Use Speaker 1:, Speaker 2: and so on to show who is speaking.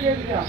Speaker 1: சிவா